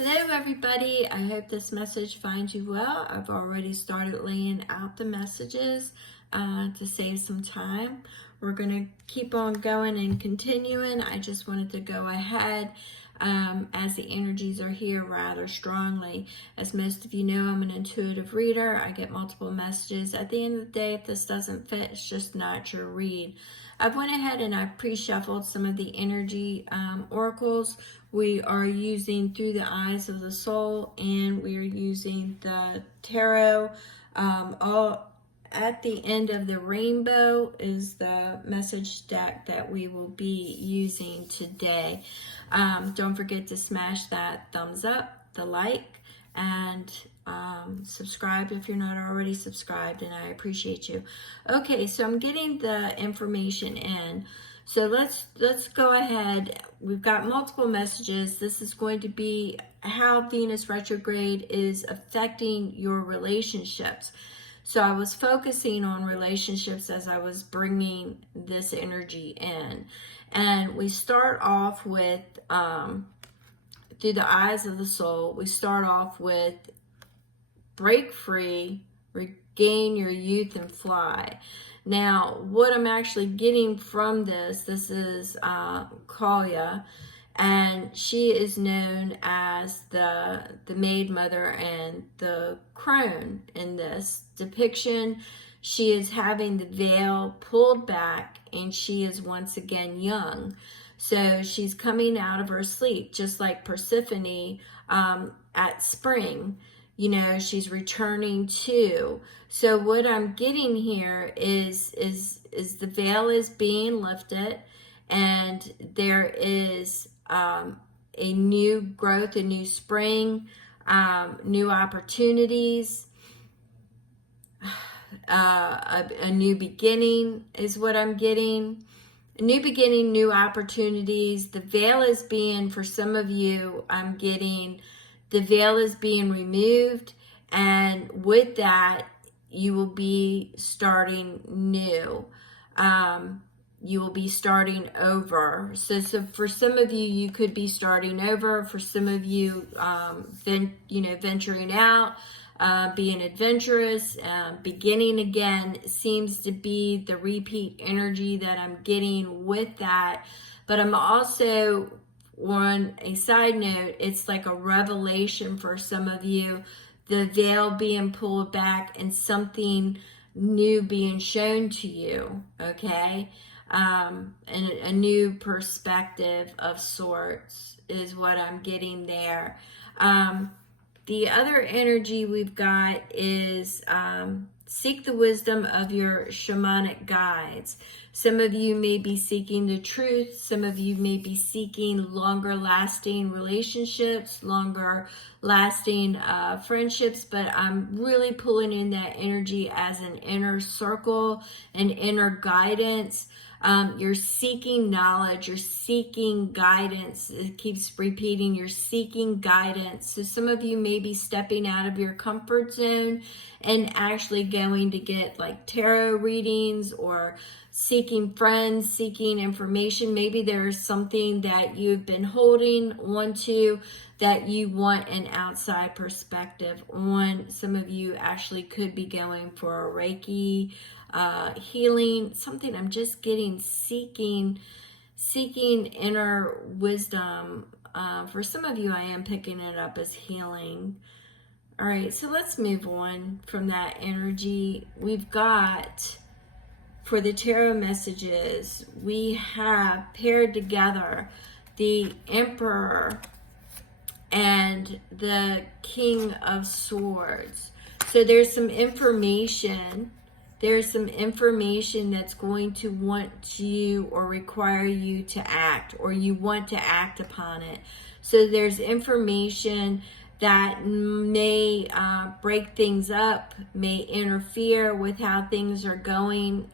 Hello everybody, I hope this message finds you well. I've already started laying out the messages to save some time. We're going to keep on going and continuing. I just wanted to go ahead as the energies are here rather strongly. As most of you know, I'm an intuitive reader. I get multiple messages. At the end of the day, if this doesn't fit, it's just not your read. I've went ahead and I've pre-shuffled some of the energy oracles. We are using Through the Eyes of the Soul, and we are using the tarot. All at the end of the rainbow is the message deck that we will be using today. Don't forget to smash that thumbs up, the like, and subscribe if you're not already subscribed, and I appreciate you. Okay, so I'm getting the information in. So let's go ahead. We've got multiple messages. This is going to be how Venus retrograde is affecting your relationships. So I was focusing on relationships as I was bringing this energy in. And we start off with, Through the Eyes of the Soul, we start off with break free, regain your youth and fly. Now, what I'm actually getting from this is Kalia, and she is known as the maid mother and the crone in this depiction. She is having the veil pulled back, and she is once again young. So she's coming out of her sleep, just like Persephone at spring. You know, she's returning to. So what I'm getting here is the veil is being lifted, and there is a new growth, a new spring, new opportunities, a new beginning is what I'm getting. A new beginning, new opportunities. The veil is being, for some of you, I'm getting the veil is being removed, and with that, you will be starting new. You will be starting over. So for some of you, you could be starting over. For some of you, venturing out, being adventurous, beginning again seems to be the repeat energy that I'm getting with that. But I'm also, on a side note, it's like a revelation for some of you, the veil being pulled back and something new being shown to you, okay? And a new perspective of sorts is what I'm getting there. The other energy we've got is seek the wisdom of your shamanic guides. Some of you may be seeking the truth. Some of you may be seeking longer lasting relationships, longer lasting friendships, but I'm really pulling in that energy as an inner circle, an inner guidance. You're seeking knowledge, you're seeking guidance. It keeps repeating, you're seeking guidance. So some of you may be stepping out of your comfort zone and actually going to get like tarot readings, or seeking friends, seeking information. Maybe there's something that you've been holding on to that you want an outside perspective on. Some of you actually could be going for a Reiki healing, something I'm just getting, seeking inner wisdom. For some of you, I am picking it up as healing. All right, so let's move on from that energy. We've got, for the tarot messages, we have paired together the Emperor and the King of Swords. So there's some information. There's some information that's going to want you or require you to act, or you want to act upon it. So there's information that may break things up, may interfere with how things are going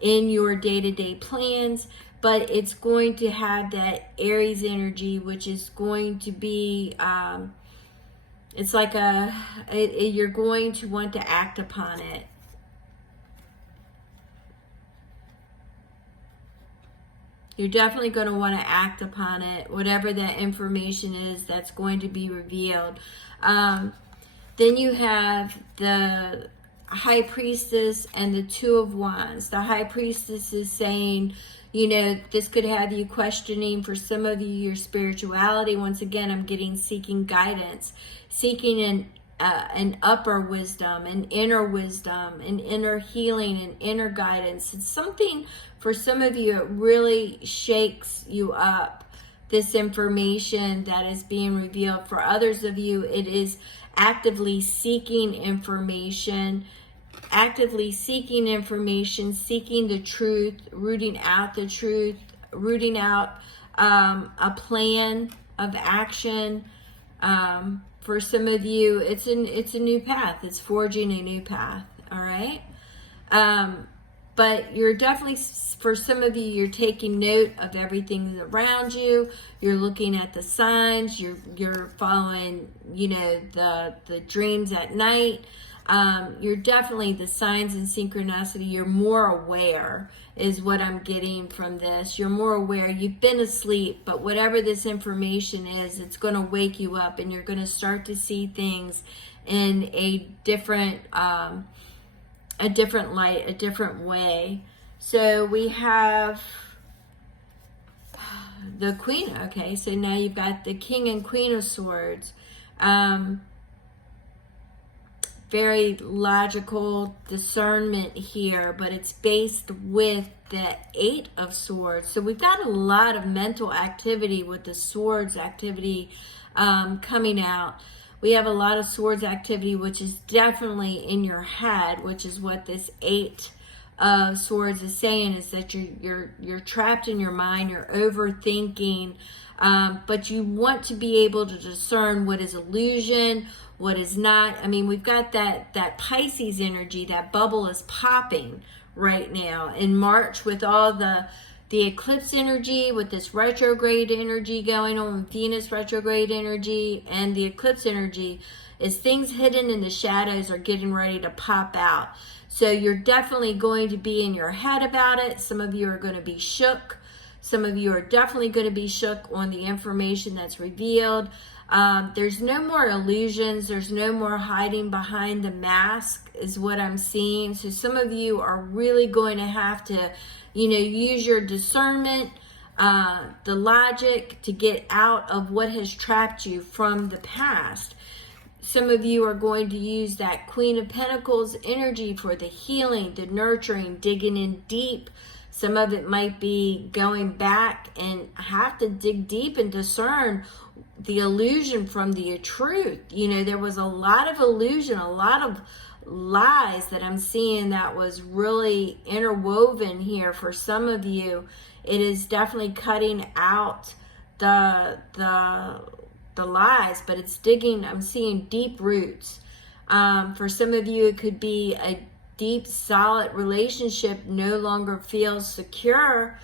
in your day-to-day plans, but it's going to have that Aries energy, which is going to be, it's like you're going to want to act upon it. You're definitely going to want to act upon it, whatever that information is that's going to be revealed. Then you have the High Priestess and the Two of Wands. The High Priestess is saying, you know, this could have you questioning, for some of you, your spirituality. Once again, I'm getting seeking guidance, seeking an upper wisdom, an inner healing, and inner guidance. It's something, for some of you, it really shakes you up, this information that is being revealed. For others of you, it is actively seeking information, seeking the truth, rooting out the truth, rooting out a plan of action. For some of you, it's a new path. It's forging a new path. All right. But you're definitely, for some of you, you're taking note of everything around you. You're looking at the signs. You're following, you know, the dreams at night. You're definitely, the signs and synchronicity. You're more aware, is what I'm getting from this. You're more aware. You've been asleep, but whatever this information is, it's going to wake you up, and you're going to start to see things in a different light, a different way. So we have the Queen. Okay, so now you've got the King and Queen of Swords. Very logical discernment here, but it's based with the Eight of Swords. So we've got a lot of mental activity with the Swords activity coming out. We have a lot of Swords activity, which is definitely in your head, which is what this Eight of Swords is saying, is that you're trapped in your mind, you're overthinking, but you want to be able to discern what is illusion, what is not. I mean, we've got that Pisces energy, that bubble is popping right now in March, with all the eclipse energy, with this retrograde energy going on, Venus retrograde energy, and the eclipse energy, is things hidden in the shadows are getting ready to pop out. So you're definitely going to be in your head about it. Some of you are going to be shook. Some of you are definitely going to be shook on the information that's revealed. There's no more illusions. There's no more hiding behind the mask, is what I'm seeing. So some of you are really going to have to, you know, use your discernment, the logic, to get out of what has trapped you from the past. Some of you are going to use that Queen of Pentacles energy for the healing, the nurturing, digging in deep. Some of it might be going back and have to dig deep and discern the illusion from the truth. You know, there was a lot of illusion, a lot of lies that I'm seeing that was really interwoven here. For some of you, it is definitely cutting out the lies, but it's digging, I'm seeing deep roots. For some of you, it could be a deep, solid relationship no longer feels secure.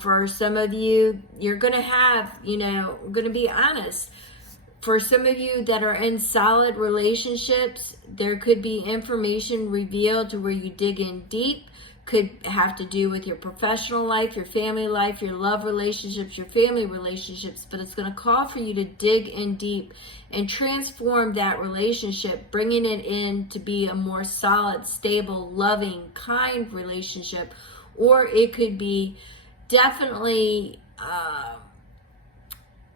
For some of you, you're going to have, you know, I'm going to be honest. For some of you that are in solid relationships, there could be information revealed to where you dig in deep. Could have to do with your professional life, your family life, your love relationships, your family relationships, but it's going to call for you to dig in deep and transform that relationship, bringing it in to be a more solid, stable, loving, kind relationship. Or it could be definitely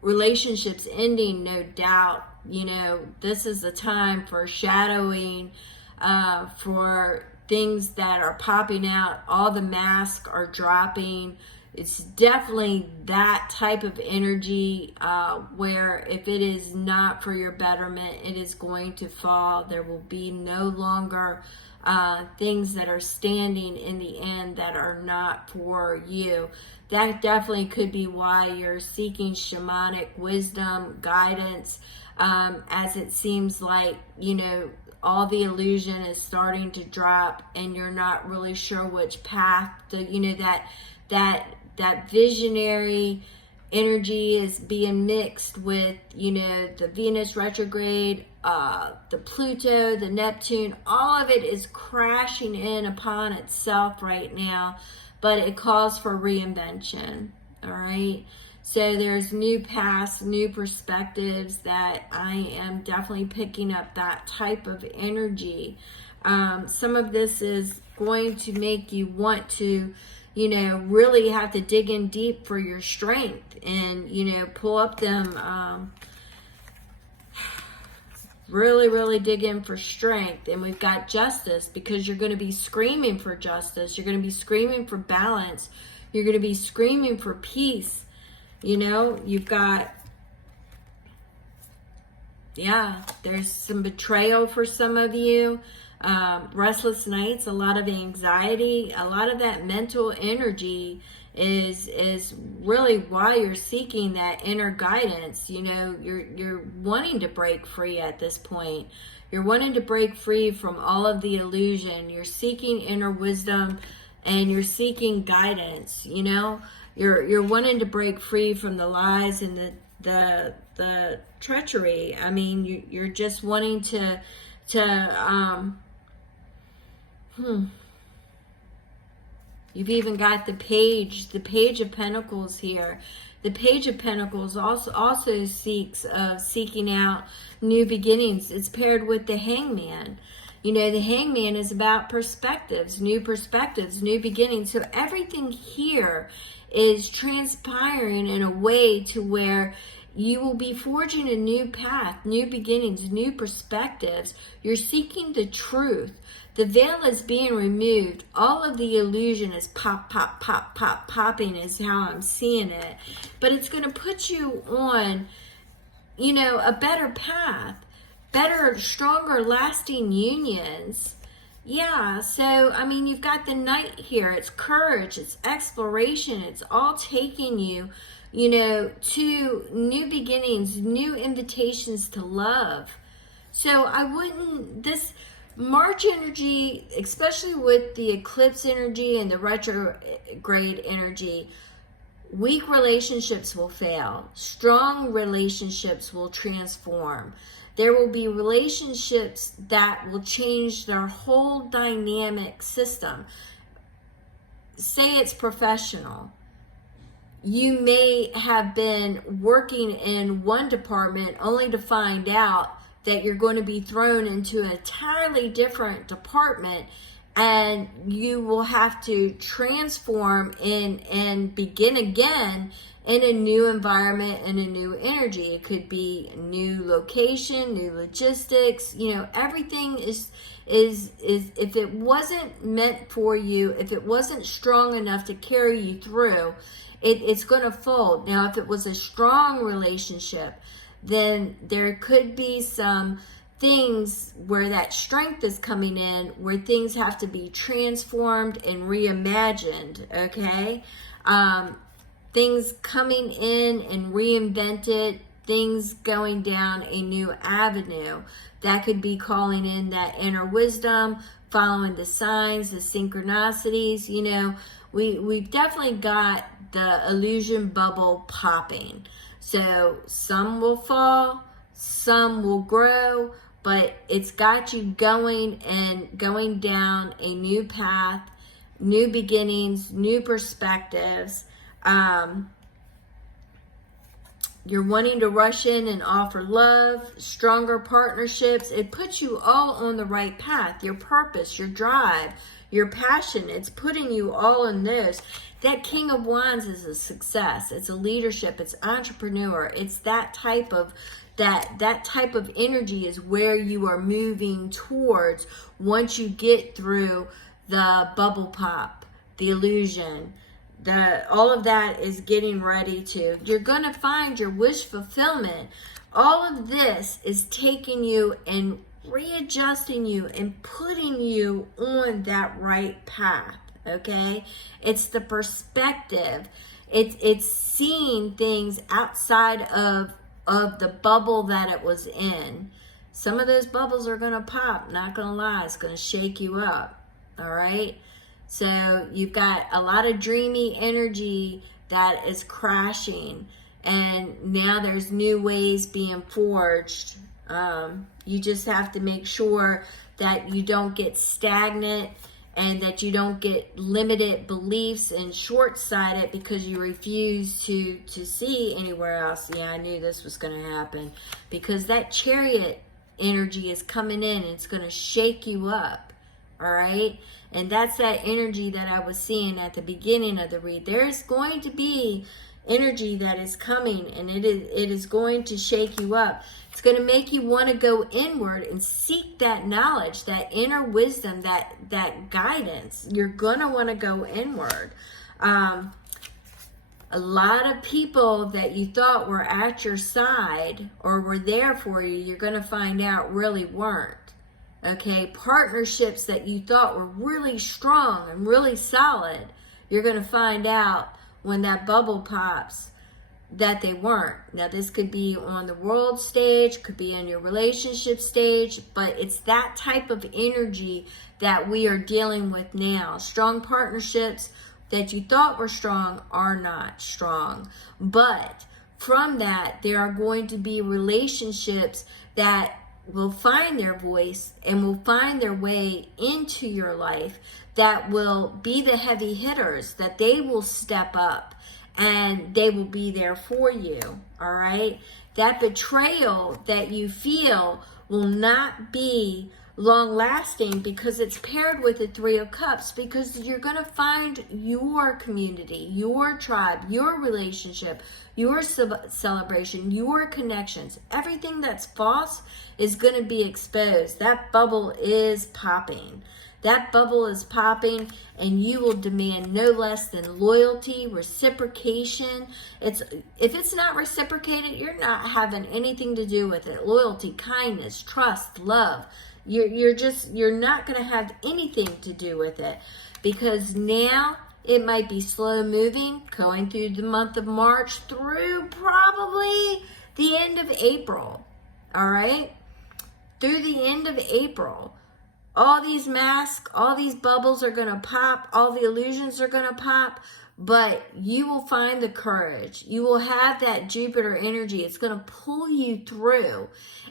relationships ending, no doubt. You know, this is the time for shadowing, for things that are popping out. All the masks are dropping. It's definitely that type of energy where if it is not for your betterment, it is going to fall. There will be no longer things that are standing in the end that are not for you. That definitely could be why you're seeking shamanic wisdom, guidance, as it seems like, you know, all the illusion is starting to drop and you're not really sure which path to, you know, that visionary energy is being mixed with, you know, the Venus retrograde, the Pluto, the Neptune. All of it is crashing in upon itself right now. but it calls for reinvention. All right. So there's new paths, new perspectives that I am definitely picking up that type of energy. Some of this is going to make you want to, really have to dig in deep for your strength and, pull up them, really dig in for strength. And we've got justice, because you're going to be screaming for justice. You're going to be screaming for balance. You're going to be screaming for peace. You've got, there's some betrayal for some of you. Restless nights, a lot of anxiety, a lot of that mental energy is really why you're seeking that inner guidance. You're wanting to break free at this point. You're wanting to break free from all of the illusion. You're seeking inner wisdom and you're seeking guidance. You're wanting to break free from the lies and the treachery. I mean, you're just wanting to You've even got the page of Pentacles here. The Page of Pentacles also seeking out new beginnings. It's paired with the Hangman. The Hangman is about perspectives, new beginnings. So everything here is transpiring in a way to where you will be forging a new path, new beginnings, new perspectives. You're seeking the truth. The veil is being removed. All of the illusion is popping is how I'm seeing it. But it's going to put you on, a better path, better, stronger, lasting unions. Yeah, so, you've got the Knight here. It's courage, it's exploration. It's all taking you, to new beginnings, new invitations to love. So this March energy, especially with the eclipse energy and the retrograde energy, weak relationships will fail. Strong relationships will transform. There will be relationships that will change their whole dynamic system. Say it's professional. You may have been working in one department only to find out that you're going to be thrown into an entirely different department, and you will have to transform and begin again in a new environment and a new energy. It could be a new location, new logistics. Everything is if it wasn't meant for you, if it wasn't strong enough to carry you through, it's going to fold. Now, if it was a strong relationship, then there could be some things where that strength is coming in, where things have to be transformed and reimagined, okay? Things coming in and reinvented, things going down a new avenue. That could be calling in that inner wisdom, following the signs, the synchronicities. We've definitely got the illusion bubble popping. So some will fall, some will grow, but it's got you going down a new path, new beginnings, new perspectives. You're wanting to rush in and offer love, stronger partnerships. It puts you all on the right path. Your purpose, your drive, your passion, it's putting you all in those. That King of Wands is a success. It's a leadership. It's entrepreneur. It's that type of energy is where you are moving towards once you get through the bubble pop, the illusion. All of that is getting ready to. You're going to find your wish fulfillment. All of this is taking you and readjusting you and putting you on that right path. Okay, it's the perspective. It's seeing things outside of the bubble that it was in. Some of those bubbles are gonna pop. Not gonna lie, it's gonna shake you up. All right. So you've got a lot of dreamy energy that is crashing, and now there's new ways being forged. You just have to make sure that you don't get stagnant and that you don't get limited beliefs and short-sighted because you refuse to see anywhere else. Yeah, I knew this was going to happen, because that Chariot energy is coming in and it's going to shake you up. All right, and that's that energy that I was seeing at the beginning of the read. There's going to be energy that is coming, and it is going to shake you up. It's going to make you want to go inward and seek that knowledge, that inner wisdom, that guidance. You're going to want to go inward. A lot of people that you thought were at your side or were there for you, you're going to find out really weren't. Okay, partnerships that you thought were really strong and really solid, you're going to find out when that bubble pops that they weren't. Now, this could be on the world stage, could be in your relationship stage, but it's that type of energy that we are dealing with now. Strong partnerships that you thought were strong are not strong. But from that, there are going to be relationships that will find their voice and will find their way into your life, that will be the heavy hitters, that they will step up and they will be there for you. All right, that betrayal that you feel will not be long lasting, because it's paired with the Three of Cups, because you're going to find your community, your tribe, your relationship, your celebration, your connections. Everything that's false is going to be exposed. That bubble is popping. That bubble is popping, and you will demand no less than loyalty, reciprocation. If it's not reciprocated, you're not having anything to do with it. Loyalty, kindness, trust, love. You're not going to have anything to do with it, because now it might be slow moving, going through the month of March through probably the end of April. All right, through the end of April. All these masks, all these bubbles are going to pop. All the illusions are going to pop. But you will find the courage. You will have that Jupiter energy. It's going to pull you through.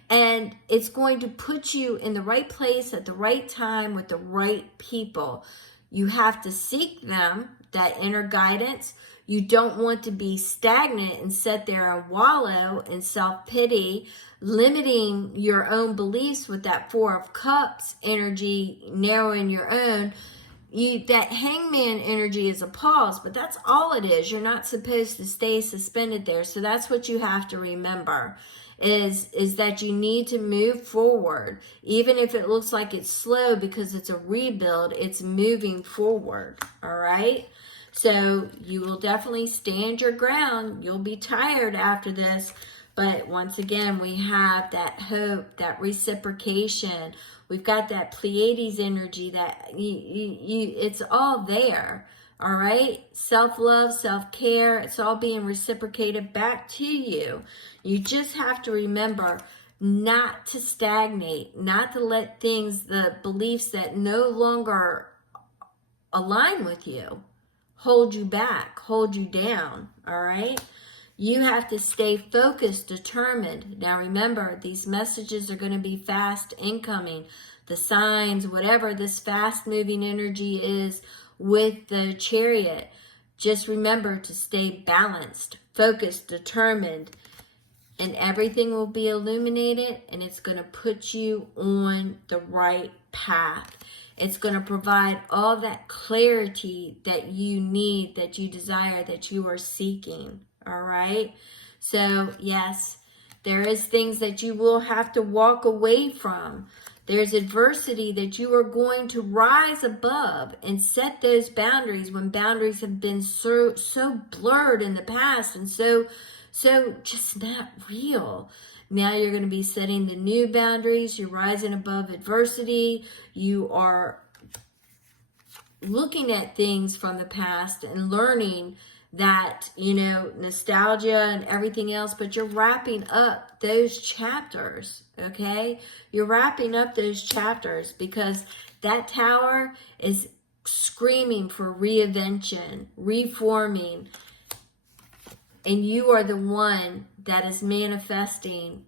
And it's going to put you in the right place at the right time with the right people. You have to seek them, that inner guidance. You don't want to be stagnant and sit there and wallow in self-pity, limiting your own beliefs with that Four of Cups energy, narrowing your own. That Hangman energy is a pause, but that's all it is. You're not supposed to stay suspended there. So that's what you have to remember, is that you need to move forward. Even if it looks like it's slow because it's a rebuild, it's moving forward. All right? So you will definitely stand your ground. You'll be tired after this. But once again, we have that hope, that reciprocation. We've got that Pleiades energy that it's all there. All right? Self-love, self-care, it's all being reciprocated back to you. You just have to remember not to stagnate, not to let things, the beliefs that no longer align with you, hold you back, hold you down. All right? You have to stay focused, determined. Now remember, these messages are going to be fast incoming. The signs, whatever this fast moving energy is with the Chariot, just remember to stay balanced, focused, determined, and everything will be illuminated, and it's going to put you on the right path. It's going to provide all that clarity that you need, that you desire, that you are seeking. All right. So yes, there is things that you will have to walk away from. There's adversity that you are going to rise above and set those boundaries when boundaries have been so blurred in the past and so just not real. Now you're going to be setting the new boundaries. You're rising above adversity. You are looking at things from the past and learning that, nostalgia and everything else, but you're wrapping up those chapters, okay? You're wrapping up those chapters because that Tower is screaming for reinvention, reforming, and you are the one that is manifesting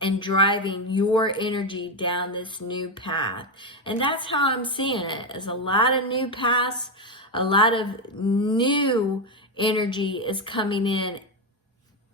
and driving your energy down this new path. And that's how I'm seeing it, as a lot of new paths, a lot of new energy is coming in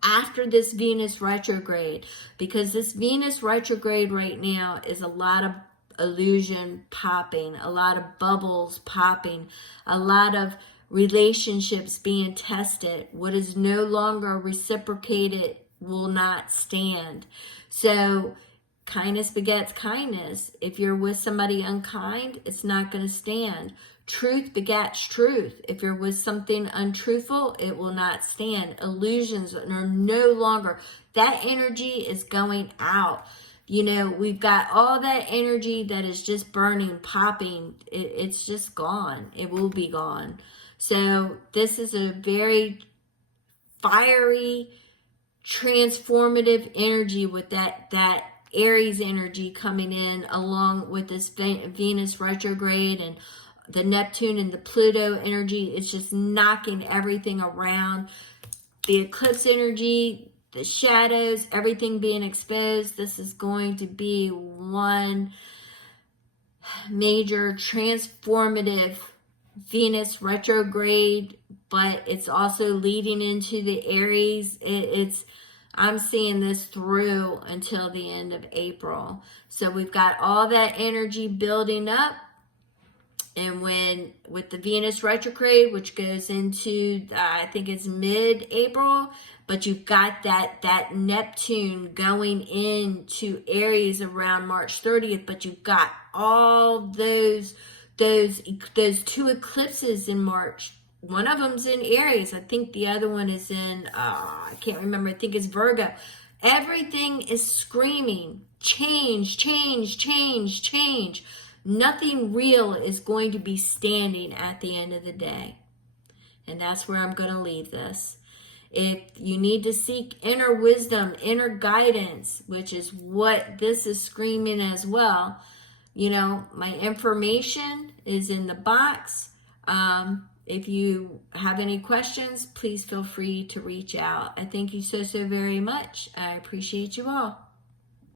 after this Venus retrograde, because this Venus retrograde right now is a lot of illusion popping, a lot of bubbles popping, a lot of relationships being tested. What is no longer reciprocated will not stand. So kindness begets kindness. If you're with somebody unkind, it's not going to stand. Truth begets truth. If you're with something untruthful, it will not stand. Illusions are no longer. That energy is going out. You know, we've got all that energy that is just burning, popping. It's just gone. It will be gone. So this is a very fiery, transformative energy with that Aries energy coming in, along with this Venus retrograde and the Neptune and the Pluto energy. It's just knocking everything around. The eclipse energy, the shadows, everything being exposed. This is going to be one major transformative Venus retrograde, but it's also leading into the Aries. I'm seeing this through until the end of April. So we've got all that energy building up. And with the Venus retrograde, which goes into, I think it's mid-April, but you've got that Neptune going into Aries around March 30th, but you've got all those two eclipses in March. One of them's in Aries. I think the other one is in, I can't remember. I think it's Virgo. Everything is screaming, change, change, change, change. Nothing real is going to be standing at the end of the day. And that's where I'm going to leave this. If you need to seek inner wisdom, inner guidance, which is what this is screaming as well, you know, my information is in the box. If you have any questions, please feel free to reach out. I thank you so very much. I appreciate you all.